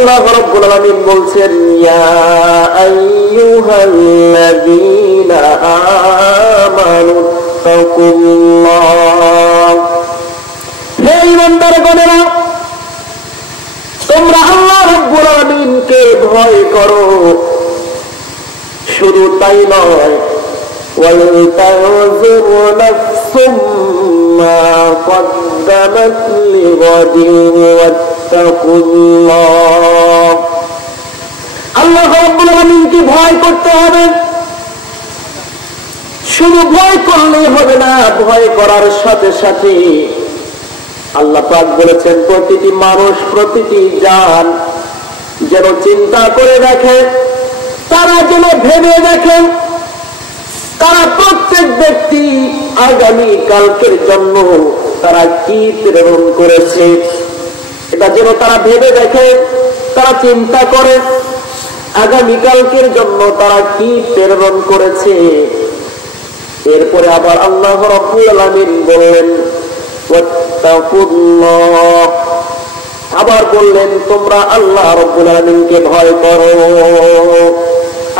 আল্লাহ রাব্বুল আলামিন বলছেন, ইয়া আইয়ুহাল্লাযীনা আমানু তাকুল্লাহ, হে ঈমানদারগণেরা, তোমরা আল্লাহ রাব্বুল আলামিনকে ভয় করো। শুধু তাই নয়, ওয়ালতানজুর নাফসুম মা কদ্দামাত লিগাদিন ওয়াত্তাকুল্লাহ। আল্লাহ রাব্বুল আলামিনকে ভয় করতে হবে। শুধু ভয় করলেই হবে না, ভয় করার সাথে সাথে আল্লাহ পাক বলেছেন প্রতিটি মানুষ, প্রতিটি জান যেন চিন্তা করে দেখে, তারা যেন ভেবে দেখেন, তারা প্রত্যেক ব্যক্তি আগামী কালকের জন্য তারা কি প্রেরণ করেছে, এটা যেন তারা ভেবে দেখে, তারা চিন্তা করে আগামীকালকের জন্য তারা কি প্রেরণ করেছে। এরপরে আবার আল্লাহ রাব্বুল আলামিন বললেন ওয়াত্তাকুল্লাহ, আবার বললেন তোমরা আল্লাহ রাব্বুল আলামিনকে ভয় করো।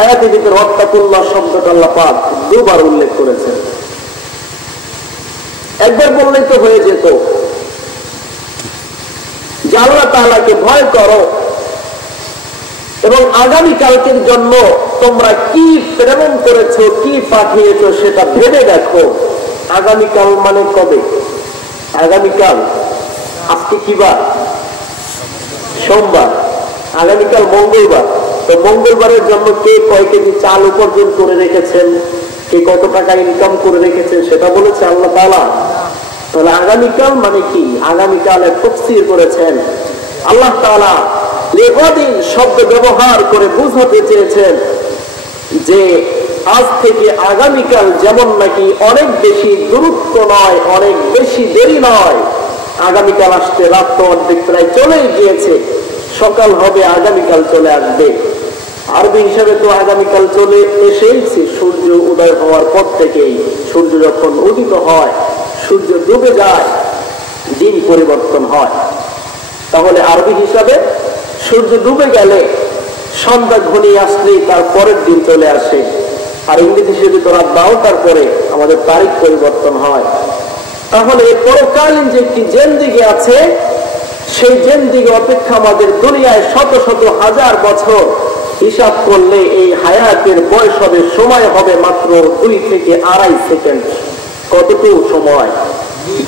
আয়াতের ভিতরে ওয়াত্তাকুল্লাহ শব্দটা আল্লাহ পাক দুবার উল্লেখ করেছেন। একবার বললেই তো হয়ে যেত যে আল্লাহ তাআলাকে ভয় করো এবং আগামী কালকের জন্য তোমরা কি প্রেরণ করেছো, কি পাঠিয়েছো সেটা ভেবে দেখো। আগামীকাল মানে কবে? আগামীকাল, আজকে কি বার? সোমবার। আগামীকাল মঙ্গলবার। তো মঙ্গলবারের জন্য কে কয় কেজি চাল উপার্জন করে রেখেছেন, কে কত টাকা ইনকাম করে রেখেছেন সেটা বলেছে আল্লাহ তাআলা? তাহলে আগামীকাল মানে কি? আগামীকালের তাফসীর করেছেন আল্লাহ তাআলা লিগাদিন শব্দ ব্যবহার করে বুঝাতে চেয়েছেন যে আজ থেকে আগামীকাল যেমন নাকি অনেক বেশি দূরত্ব নয়, অনেক বেশি দেরি নয়। আগামীকাল আসতে রাত তো অর্ধেক প্রায় চলেই গিয়েছে, সকাল হবে, আগামীকাল চলে আসবে। আরবি হিসাবে তো আগামীকাল চলে এসেইছে সূর্য উদয় হওয়ার পর থেকেই। সূর্য যখন উদিত হয়, সূর্য ডুবে যায়, দিন পরিবর্তন হয়। তাহলে আরবি হিসাবে সূর্য ডুবে গেলে সন্ধ্যা ঘনিয়ে আসলেই তার পরের দিন চলে আসে। আর ইংরেজি হিসেবে তো রাত 12টার পরে আমাদের তারিখ পরিবর্তন হয়। তাহলে পরকালীন যে একটি জেন্দিগি আছে, সেই জেন্দিগি অপেক্ষা আমাদের দুনিয়ায় শত শত হাজার বছর হিসাব করলে এই হায়াতের বয়স হবে, সময় হবে মাত্র 2 থেকে 2.5 সেকেন্ড। কতটুকু সময়?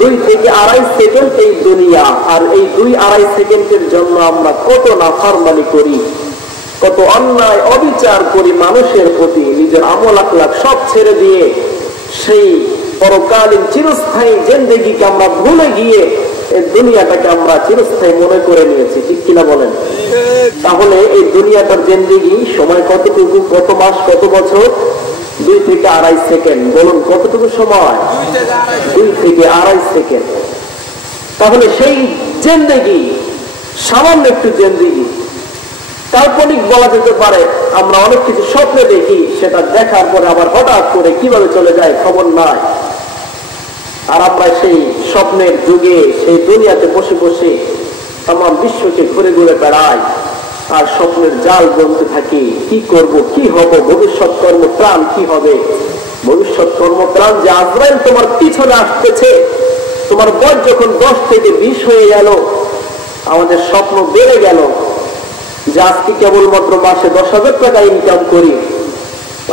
2 থেকে 2.5 সেকেন্ড এই দুনিয়া। আর এই 2-2.5 সেকেন্ডের জন্য আমরা কত নাফরমানি করি, কত অন্যায় অবিচার করি মানুষের প্রতি। নিজের আমল আখলাক সব ছেড়ে দিয়ে সেই পরকালীন চিরস্থায়ী জিন্দেগিকে আমরা ভুলে গিয়ে এই দুনিয়াটাকে আমরা চিরস্থায়ী মনে করে নিয়েছি। ঠিক কিনা বলেন? তাহলে এই দুনিয়াটার জিন্দেগি সময় কতটুকু, কত মাস, কত বছর? 2 থেকে 2.5 সেকেন্ড। বলুন কতটুকু সময়? 2 থেকে 2.5 সেকেন্ড। তাহলে সেই জিন্দেগি সামান্য একটু জিন্দেগি, কাল্পনিক বলা যেতে পারে। আমরা অনেক কিছু স্বপ্নে দেখি, সেটা দেখার পরে আবার হঠাৎ করে কিভাবে চলে যায় খবর নাই। আর আমরা সেই স্বপ্নের যুগে সেই দুনিয়াতে বসে বসে তামাম বিশ্বকে ঘুরে ঘুরে বেড়াই আর স্বপ্নের জাল বুনতে থাকি। কি করব, কি হব, ভবিষ্যৎ কর্মপ্রাণ কি হবে, ভবিষ্যৎ কর্মপ্রাণ যে আজরাইল তোমার পিছনে আসতেছে। তোমার বয়স যখন 10 থেকে 20 হয়ে গেল, আমাদের স্বপ্ন বেড়ে গেল যে আজকে কেবলমাত্র মাসে 10,000 টাকা ইনকাম করি,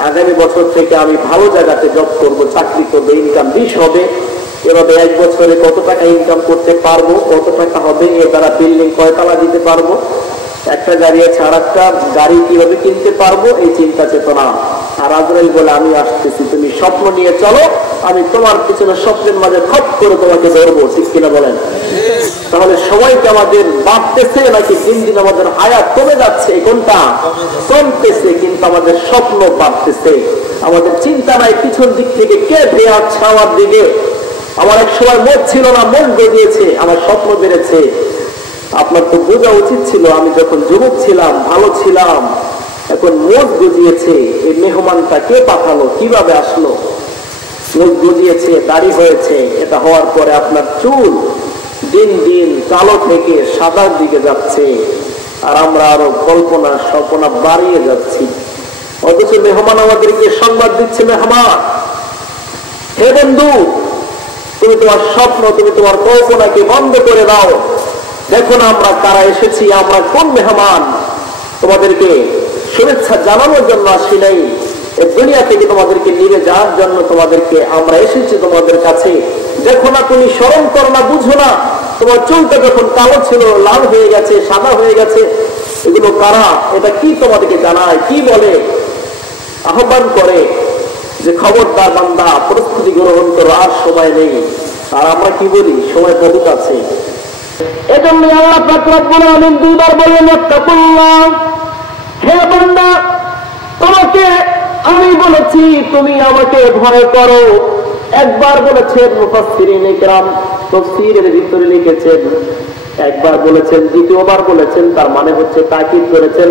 আগামী বছর থেকে আমি ভালো জায়গাতে জব করব, চাকরি করবো, ইনকাম 20 হবে। এভাবে 1 বছরে কত টাকা ইনকাম করতে পারবো, কত টাকা হবে, এর দ্বারা বিল্ডিং কয়তলা দিতে পারবো, একটা গাড়ি আছে আর একটা গাড়ি কিভাবে কিনতে পারবো, এই চিন্তা চেতনা। আর আজরাইল বলে আমি আসতেছি, তুমি স্বপ্ন নিয়ে চলো, আমি তোমার পিছনে স্বপ্নের মাঝে খপ করে তোমাকে ধরবো। ঠিক কিনা বলেন? তাহলে সবাইকে আমাদের বাড়তেছে নাকি দিন দিন আমাদের হায়াত কমে যাচ্ছে? কোনটা? কমতেছে, কিন্তু আমাদের স্বপ্ন বাড়তেছে। আমাদের চিন্তা নাই পিছন দিক থেকে কে ধেয়ে আসছে আমার দিকে। আমার এক সময় মন ছিল না, মন গজিয়েছে, আমার স্বপ্ন বেড়েছে। আপনার তো বোঝা উচিত ছিল, আমি যখন যুবক ছিলাম, ভালো ছিলাম, এখন মন গজিয়েছে। এই মেহমানটা কে পাঠালো, কিভাবে আসলো? মুখ গজিয়েছে, দাড়ি হয়েছে। এটা হওয়ার পরে আপনার চুল দিন দিন কালো থেকে সাদার দিকে যাচ্ছে। আর আমরা আরো কল্পনা স্বপ্না বাড়িয়ে যাচ্ছি। অথচ মেহমান আমাদেরকে সংবাদ দিচ্ছে, মেহমান হে বন্ধু, তুমি তোমার স্বপ্ন, তুমি তোমার কল্পনাকে বন্ধ করে দাও। দেখো না আমরা কারা এসেছি, আমরা কোন মেহমান। তোমাদেরকে শুভেচ্ছা জানানোর জন্য আসি নাই, দুনিয়া থেকে তোমাদেরকে নিয়ে যাওয়ার জন্য তোমাদেরকে আমরা এসেছি তোমাদের কাছে। দেখো না, তুমি স্মরণ করো না, বুঝো না, তোমার চুলটা যখন কালো ছিল লাল হয়ে গেছে, সাদা হয়ে গেছে। এগুলো কারা? এটা কি তোমাদেরকে জানায়, কি বলে? আহ্বান করে যে খবরদার বান্দা, প্রস্তুতি গ্রহণ করো, আর সময় নেই। আর আমরা কি বলি, সময় বহুত আছে। এজন্য আল্লাহ পাক রব্বুল আলামিন দুইবার বললেন, ওয়াত্তাকুল্লাহ, হে বান্দা, তোমাকে আমি বলেছি তুমি আমাকে ভয় করো। একবার বলেছেন মুফাসসিরিনে কেরাম, তাফসীরের ভিতরে লিখেছেন, একবার বলেছেন, দ্বিতীয়বার বলেছেন, তার মানে হচ্ছে তাকিদ করেছেন।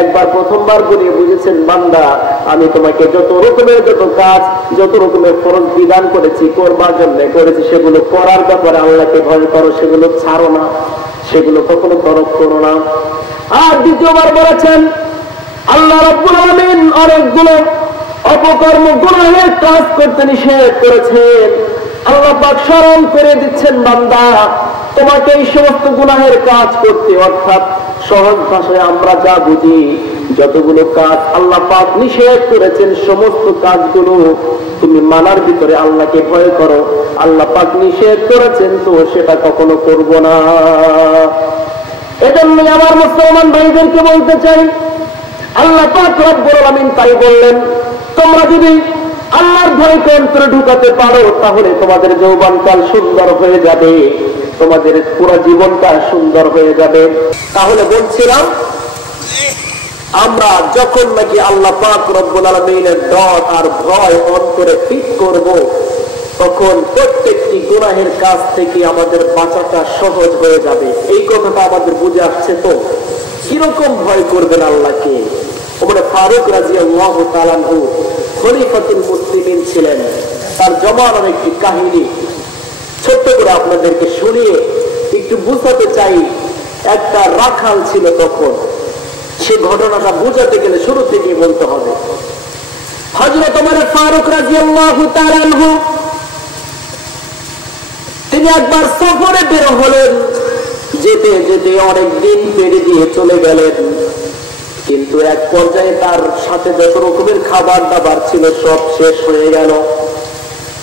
একবার প্রথমবার বলে বুঝেছেন, বান্দা আমি তোমাকে যত রকমের যত কাজ, যত রকমের ফরজ বিধান করেছি, করবার জন্য করেছি, সেগুলো করার ব্যাপারে আল্লাহকে ভয় করো, সেগুলো ছাড়ো না, সেগুলো কখনো তরক করো না। আর দ্বিতীয়বার বলেছেন, আল্লাহ রাব্বুল আলামিন অনেকগুলো অপকর্ম গুনাহের কাজ করতে নিষেধ করেছেন। আল্লাহ পাক স্মরণ করে দিচ্ছেন, বান্দা তোমাকে এই সমস্ত গুনাহের কাজ করতে, অর্থাৎ সহজ ভাষায় আমরা যা বুঝি, যতগুলো কাজ আল্লাহ পাক নিষেধ করেছেন, সমস্ত কাজগুলো তুমি মানার ভিতরে আল্লাহকে ভয় করো। আল্লাহ পাক নিষেধ করেছেন তো সেটা কখনো করব না। এজন্য আমার মুসলমান ভাইদেরকে বলতে চাই, আল্লাহ পাক রব্বুল আলামিন তাই বললেন, তোমরা যদি আল্লাহর ভয়কে অন্তরে ঢুকাতে পারো, তাহলে তোমাদের যৌবনকাল সুন্দর হয়ে যাবে, তোমাদের পুরো জীবনটা সুন্দর হয়ে যাবে। তাহলে বলছিলাম, আমরা যখন নাকি আল্লাহ পাক রব্বুল আলামিনের ডর আর ভয় অন্তরে ফিট করব, তখন প্রত্যেকটি গুনাহের কাজ থেকে আমাদের বাঁচাটা সহজ হয়ে যাবে। এই কথাটা আমাদের বুঝে আসছে তো? কিরকম ভয় করবেন আল্লাহকে? ওমর ফারুক রাদিয়াল্লাহু তাআলা আনহু খলিফাতুল মুসলিমিন ছিলেন। তার জমানার একটি কাহিনী ছোট্ট করে আপনাদেরকে শুনিয়ে একটু বুঝাতে চাই। একটা রাখাল ছিল তখন, সে ঘটনাটা বুঝাতে গেলে শুরু থেকে বলতে হবে। হযরত ওমর ফারুক রাদিয়াল্লাহু তাআলা আনহু তিনি একবার সফরে বের হলেন। যেতে যেতে অনেক দিন পেরিয়ে দিয়ে চলে গেলেন, কিন্তু এক পর্যায়ে তার সাথে যত রকমের খাবার দাবার ছিল সব শেষ হয়ে গেল।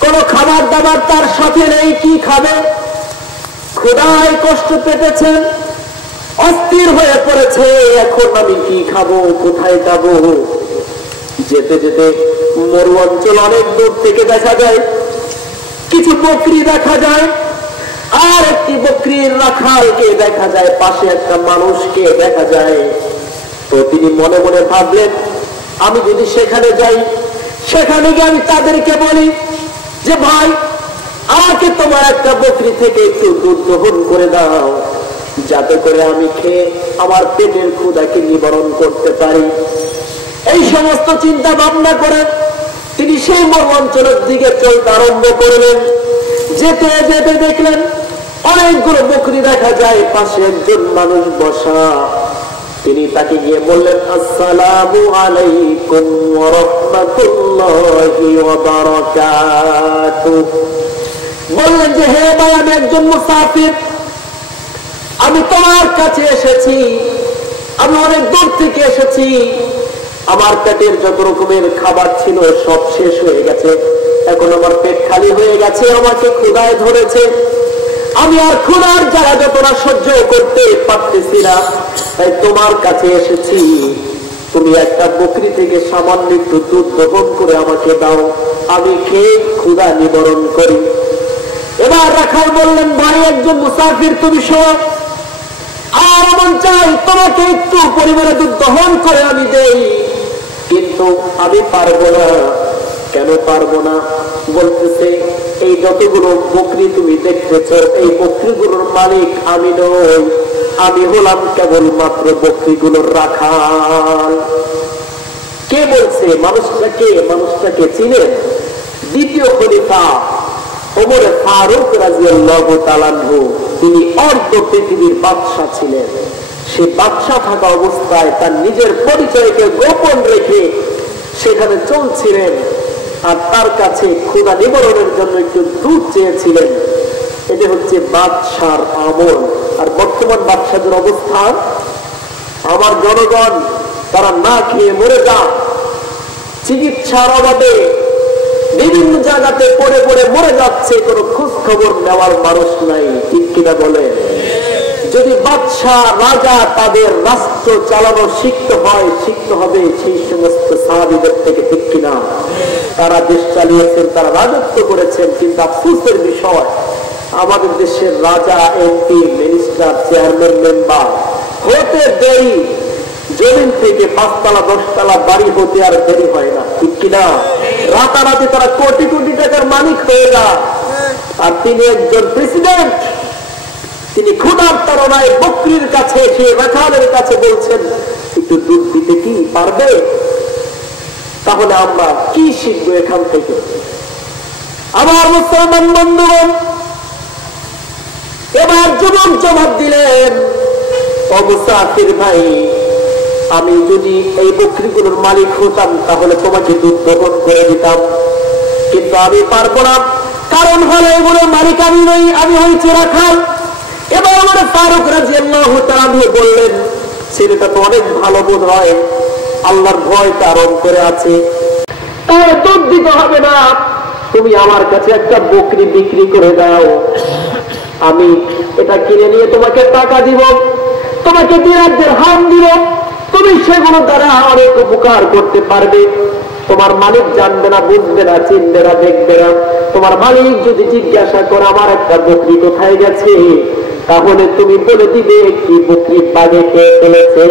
কোন খাবার দাবার তার সাথে নেই, কি খাবে? ক্ষুধায় কষ্ট পেতেছেন, অস্থির হয়ে পড়েছে, এখন আমি কি খাবো, কোথায় যাবো? যেতে যেতে মরু অঞ্চল অনেক দূর থেকে দেখা যায় কিছু বকরি দেখা যায়, আর একটি বকরির রাখালকে দেখা যায়, পাশে একটা মানুষকে দেখা যায়। তো তিনি মনে মনে ভাবলেন, আমি যদি সেখানে যাই, সেখানে গিয়ে আমি তাদেরকে বলি যে ভাই, আমাকে তোমার একটা বকরি থেকে একটু দুধ দহন করে দাও, যাতে করে আমি খেয়ে আমার পেটের ক্ষুধাকে নিবারণ করতে পারি। এই সমস্ত চিন্তা ভাবনা করে তিনি সেই মরু অঞ্চলের দিকে চলতে আরম্ভ করলেন। যেতে যেতে দেখলেন অনেকগুলো বকরি দেখা যায়, পাশে একজন মানুষ বসা। তিনি তাকে গিয়ে বললেন, আসসালামু আলাইকুম ওয়া রাহমাতুল্লাহি ওয়া বারাকাতুহু। বললেন যে, হে ভাই, আমি একজন মুসাফির, আমি তোমার কাছে এসেছি, আমি অনেক দূর থেকে এসেছি, আমার পেটের যত রকমের খাবার ছিল সব শেষ হয়ে গেছে, এখন আমার পেট খালি হয়ে গেছে, আমাকে ক্ষুধায় ধরেছে, আমি আর ক্ষুধার জ্বালা যতটা সহ্য করতে পারতেছি না, তাই তোমার কাছে এসেছি, তুমি একটা বকরি থেকে সামান্য একটু দুধ দহন করে আমাকে দাও, আমি খেয়ে ক্ষুধা নিবারণ করি। এবার রাখাল বললেন, ভাই, একজন মুসাফির তুমি শোনো, আর মন চাই তোমাকে একটু পরিমাণে দুধ দহন করে আমি দেই, কিন্তু আমি পারবো না। কেন পারবো না? বলতেছে, এই যতগুলো বকরি তুমি দেখতেছ, এই বকরিগুলোর মালিক আমি নই, আমি হলাম কেবলমাত্র বকরিগুলোর রাখাল। কে বলছে? মানুষটাকে চিনেন? দ্বিতীয় খলিফা ওমর ফারুক রাদিয়াল্লাহু তাআলা আনহু, তিনি অর্ধ পৃথিবীর বাদশা ছিলেন। সে বাদশা থাকা অবস্থায় তার নিজের পরিচয়কে গোপন রেখে সেখানে চলছিলেন, আর তার কাছে ক্ষুধা নিবারণের জন্য একটু দুধ চেয়েছিলেন। এটা হচ্ছে বাদশার আমল। আর বর্তমান বাদশাদের অবস্থা, আমার জনগণ তারা না খেয়ে মরে যান, চিকিৎসার অভাবে বিভিন্ন জায়গাতে পড়ে পড়ে মরে যাচ্ছে, কোনো খোঁজ খবর নেওয়ার মানুষ নাই, ঠিক কিনা বলে? যদি বাদশাহ রাজা তাদের রাষ্ট্র চালানো শিখতে হবে সেই সমস্ত সাহাবীদের থেকে, ঠিক কিনা? তারা দেশ চালিয়েছেন, তারা রাজত্ব করেছেন, কিন্তু আফসোসের বিষয় আমাদের দেশের রাজা, এমপি, মিনিস্টার, চেয়ারম্যান, মেম্বার হতে দেরি, জমিন থেকে 5 তলা 10 তলা বাড়ি হতে আর দেরি হয় না, ঠিক কিনা? রাতারাতি তারা কোটি কোটি টাকার মালিক হয়ে যায়। আর তিনি একজন প্রেসিডেন্ট, তিনি ক্ষুধার তাড়নায় বকরির কাছে এসে রাখালের কাছে বলছেন, একটু দুধ দিতে কি পারবে? তাহলে আমরা কি শিখবো এখান থেকে? আমার মুসলমান বন্ধুগণ, এবার যুবক জবাব দিলেন, ও মুসাফির ভাই, আমি যদি এই বকরিগুলোর মালিক হতাম তাহলে তোমাকে দুধ দহন করে দিতাম, কিন্তু আমি পারবো না, কারণ হলো এগুলোর মালিক আমি নই, আমি হয়েছি রাখাল। এবার আমার ফারুক রাদিয়াল্লাহু তাআলা বললেন, ছেলেটা তো অনেক ভালো বোধ হয়, আল্লাহর ভয় তার অন্তরে আছে, তাহলে দুধ দিতে হবে না, তুমি আমার কাছে একটা বকরি বিক্রি করে দাও, আমি এটা কিনে নিয়ে তোমাকে টাকা দিব, তোমাকে দিনার দিরহাম দিব, তুমি সেগুলো দ্বারা অনেক উপকার করতে পারবে। তোমার মালিক জানবে না, বুঝবে না, চিনবে না, দেখবে না। তোমার মালিক যদি জিজ্ঞাসা করে আমার একটা বকরি কোথায় গেছে, তাহলে তুমি বলে দিবে কি বকরি বাগে খেয়ে ফেলেছে।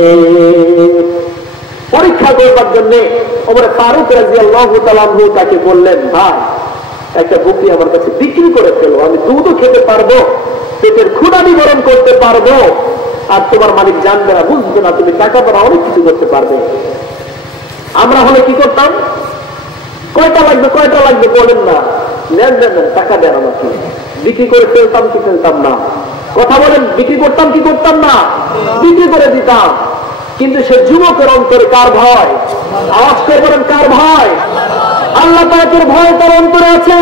পরীক্ষা করবার জন্য ওমর ফারুক রাদিয়াল্লাহু তাআলা আনহু তাকে বললেন, ভাই একটা বকরি আমার কাছে বিক্রি করে ফেলো, আমি দুধও খেতে পারবো, পেটের ক্ষুধা নিবারণ করতে পারবো, আর তোমার মালিক জানবে না, বুঝবে না, তুমি টাকা পারা অনেক কিছু করতে পারবে। আমরা হলে কি করতাম? কয়টা লাগবে বলেন না, নেন টাকা দেন আমাকে, বিক্রি করে ফেলতাম কি ফেলতাম না? কথা বলেন, বিক্রি করতাম কি করতাম না? বিক্রি করে দিতাম। কিন্তু সে যুবকের অন্তরে কার ভয়? আওয়াজ করে বলেন, কার ভয়? আল্লাহ পাকের ভয় তার অন্তরে আছে।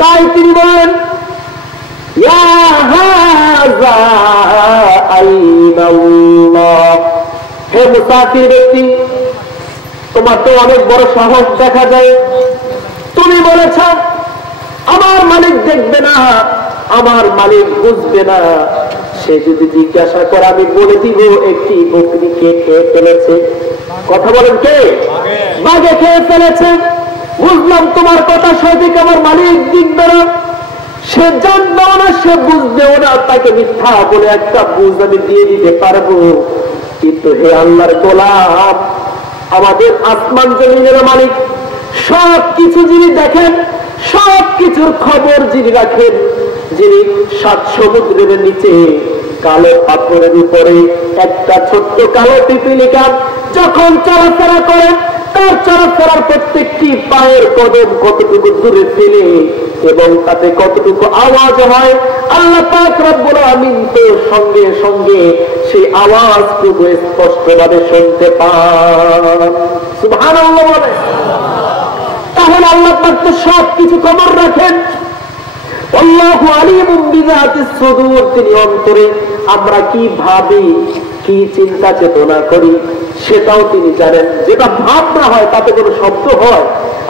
তাই তিনি বলেন, হে মুসাফির ব্যক্তি, তোমার তো অনেক বড় সাহস দেখা যায়, তুমি বলেছ আমার মালিক দেখবে না, আমার মালিক বুঝবে না, সে যদি জিজ্ঞাসা করে আমি বলে দিব একটি বকরি কে খেয়ে ফেলেছে। কথা বলেন, কে? বাঘে খেয়ে ফেলেছে। বুঝলাম তোমার কথা সঠিক, আমার মালিক দেখবে না, সে জানবেও না, সে বুঝবেও না, তাকে মিথ্যা বলে একটা বুঝ আমি দিয়ে দিতে পারবো। কিন্তু হে আল্লাহর গোলাম, আমাদের আসমান জমিনের মালিক, সব কিছু যিনি দেখেন, সব কিছুর খবর যিনি রাখেন, যিনি 7 সমুদ্রের নিচে কালো পাথরের উপরে একটা ছোট্ট কালো পিপিলিকা যখন চলাফেরা করে, তার চলাফেরার প্রত্যেকটি পায়ের কদম কতটুকু দূরে ফেলে এবং তাতে কতটুকু আওয়াজ হয়, আল্লাহ পাক রব্বুল আমিন তো সঙ্গে সঙ্গে সেই আওয়াজটুকু স্পষ্টভাবে শুনতে পান। সুবহানাল্লাহ বলে। তাহলে আল্লাহ পাক তো সব কিছু খবর রাখেন। আল্লাহু আলিমুম বিযাতিস সুদূর, তিনি অন্তরে আমরা কি ভাবি, কি চিন্তা চেতনা করি সেটাও তিনি জানেন। যেটা ভাবনা হয় তাতে কোনো শব্দ হয়?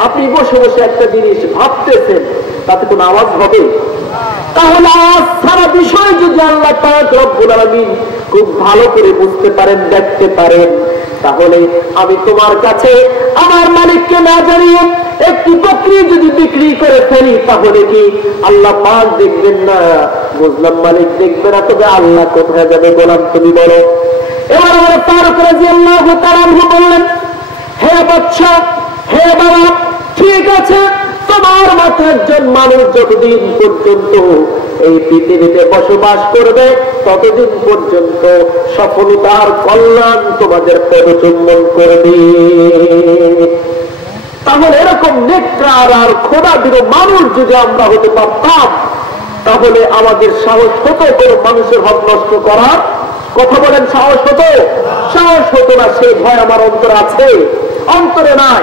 আপনি বসে বসে একটা জিনিস ভাবতেছেন, তাতে কোনো আওয়াজ হবে? তাহলে আওয়াজ ছাড়া বিষয় যদি আল্লাহ পাক রব্বুল আলামিন খুব ভালো করে বুঝতে পারেন, দেখতে পারেন, তাহলে আমি তোমার কাছে আমার মালিককে না জানিয়ে একটি বকরি যদি বিক্রি করে ফেলি, তাহলে কি আল্লাহ পাক দেখবেন না? বুঝলাম মালিক দেখবে না, তবে আল্লাহ কোথায় যাবে গোলাম তুমি বলো। এবার আমার ফারুক রাদিয়াল্লাহু তাআলা আনহু বললেন, হে বাদশা, হে বাবা, ঠিক আছে, তোমার মতো একজন মানুষ যতদিন পর্যন্ত এই পৃথিবীতে বসবাস করবে ততদিন পর্যন্ত সফলতার কল্যাণ তোমাদের পদচুম্বন করবে। তাহলে এরকম নেককার আর খোদাভীরু মানুষ যদি আমরা হতে পারতাম, তাহলে আমাদের সাহস হতো কোনো মানুষের হক নষ্ট করার কথা বলেন, সাহস হতো? সাহস হতো না। সে ভয় আমার অন্তরে আছে, অন্তরে নাই।